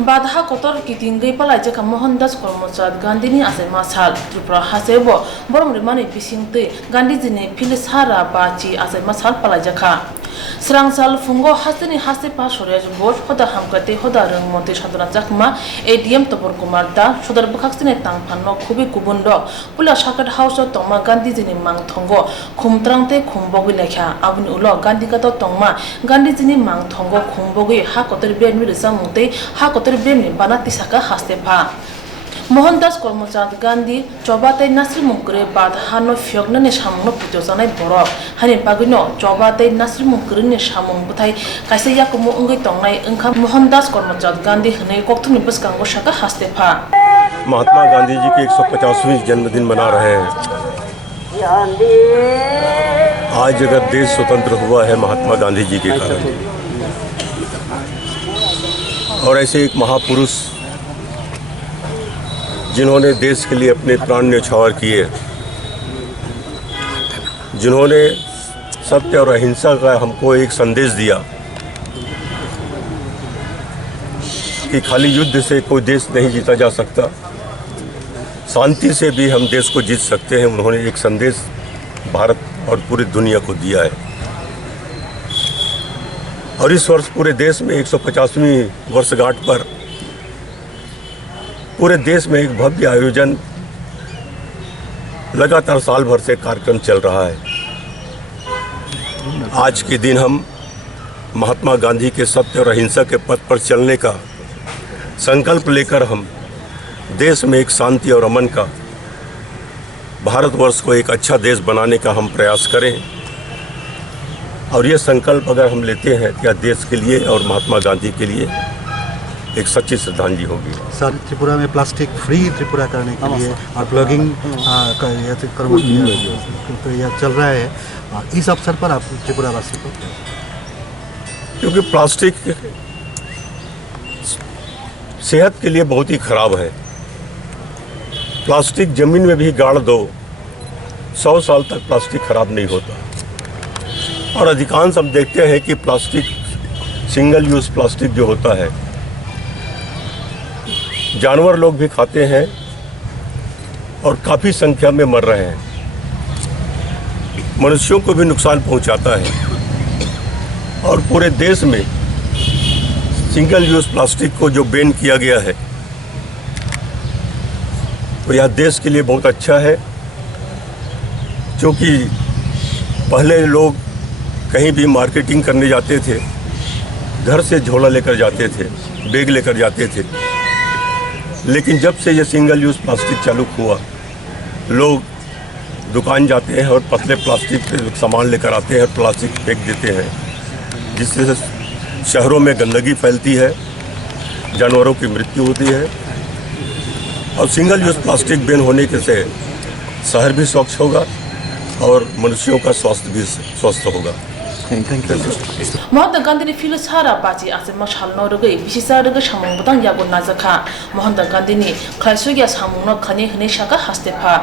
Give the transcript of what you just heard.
बाधा कोतर की तिंगई पलाई जका मोहनदास करमचंद गांधी नि आसे मासाल त्रिपुरा हासेबो बरम रिमानि बिसिंगते गांधी जी ने फिलिस हारा बाची आसे मासाल पलाई जका स्रांसाल फुंगो हासेनि हासे पा सरेज बोट होदा हमकते होदा रंग मते साधना जाखमा एडीएम तपर कुमार दा सदर बखाक्सने तांगफानो खुबि गुबुंदो पुला साकट हाउस तोमा गांधी जी नि मांग थंगो खुमत्रांगते खुमबोगि लेखा आबुनि उलो गांधी कातो तोंगमा गांधी जी नि मांग थंगो खुमबोगि हा कोतर बेन मिरसा मुते हा कोतर बेन बानाति साका हास्तेफा मोहनदास करमचंद गांधी चौबाते नासरी मुंकरे बाद हानो फ्योगने ने सामुंग पितो जानाय बरफ हानि बागिनो चौबाते नासरी मुंकरे ने सामुंग बुथाय कायसे याकुमु उंगै तंगनाय ओंखा मोहनदास करमचंद गांधी हने कोक्थुनि बसकांगो साका हास्तेफा महात्मा गांधी जी के 150वीं जन्मदिन मना रहे हैं। आज अगर देश स्वतंत्र हुआ है महात्मा गांधी जी के कारण, और ऐसे एक महापुरुष जिन्होंने देश के लिए अपने प्राण न्यौछावर किए, जिन्होंने सत्य और अहिंसा का हमको एक संदेश दिया कि खाली युद्ध से कोई देश नहीं जीता जा सकता, शांति से भी हम देश को जीत सकते हैं। उन्होंने एक संदेश भारत और पूरी दुनिया को दिया है। और इस वर्ष पूरे देश में 150वीं वर्षगांठ पर पूरे देश में एक भव्य आयोजन लगातार साल भर से कार्यक्रम चल रहा है। आज के दिन हम महात्मा गांधी के सत्य और अहिंसा के पथ पर चलने का संकल्प लेकर हम देश में एक शांति और अमन का, भारतवर्ष को एक अच्छा देश बनाने का हम प्रयास करें। और ये संकल्प अगर हम लेते हैं क्या देश के लिए और महात्मा गांधी के लिए एक सच्ची श्रद्धांजलि होगी। सर, त्रिपुरा में प्लास्टिक फ्री त्रिपुरा करने के लिए और प्लगिंग तो यह चल रहा है, इस अवसर पर आप त्रिपुरा वासी को, क्योंकि प्लास्टिक सेहत के लिए बहुत ही खराब है। प्लास्टिक जमीन में भी गाड़ दो 100 साल तक प्लास्टिक खराब नहीं होता। और अधिकांश हम देखते हैं कि प्लास्टिक, सिंगल यूज प्लास्टिक जो होता है, जानवर लोग भी खाते हैं और काफ़ी संख्या में मर रहे हैं, मनुष्यों को भी नुकसान पहुंचाता है। और पूरे देश में सिंगल यूज प्लास्टिक को जो बैन किया गया है, तो यह देश के लिए बहुत अच्छा है। क्योंकि पहले लोग कहीं भी मार्केटिंग करने जाते थे, घर से झोला लेकर जाते थे, बैग लेकर जाते थे। लेकिन जब से ये सिंगल यूज़ प्लास्टिक चालू हुआ, लोग दुकान जाते हैं और पतले प्लास्टिक के सामान लेकर आते हैं और प्लास्टिक फेंक देते हैं, जिससे शहरों में गंदगी फैलती है, जानवरों की मृत्यु होती है। और सिंगल यूज़ प्लास्टिक बैन होने के से शहर भी स्वच्छ होगा और मनुष्यों का स्वास्थ्य भी स्वस्थ होगा। महात्मा गांधी ने फिलिस हारा बाची आसे मशाल न रगै बिसिसा रगै सामुंग बतंग यागो नाजाखा महात्मा गांधी ने खायसुगिया सामुंग न खने हने साका हास्तेफा